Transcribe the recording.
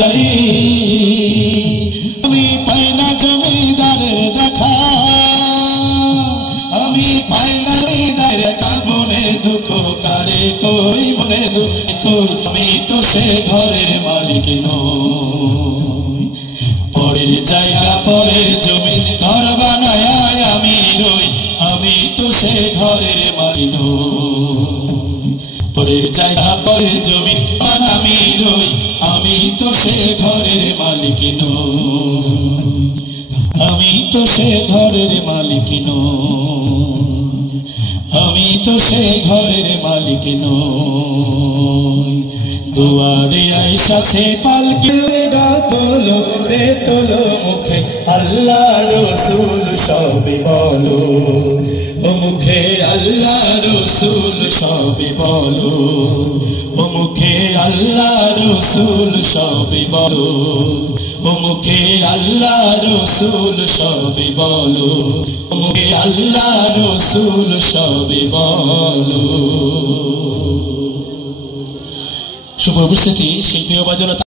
যাই আমি পাই না জমিদারের দেখা আমি পাই না জমিদারের দেখা মনে দুঃখ কারে কই মনে দুঃখ কই আমি তো সে ঘরের মালিক নই পরের জায়গা পরের জমি ঘর বানায় আমি রই আমি তো সে ঘরের মালিক নই পরের জায়গা পরের জমি আমি রই আমি তো সে ঘরের মালিক নই আমি তো সে ঘরের মালিক নই আমি তো সে ঘরের মালিক নই দুয়ারে আইসা সে পালকি তোলো রে তোলো মুখে আল্লাহ রসুল সবে বলো ও মুখে আল্লাহ রসুল সবে বলো ও মুখে আল্লাহ রসুল সবে বলো ও মুখে আল্লাহ রসুল সবে বলো ও মুখে আল্লাহ রসুল সবে বলো। শুভ উপস্থিতি শিল্পী ও বাদন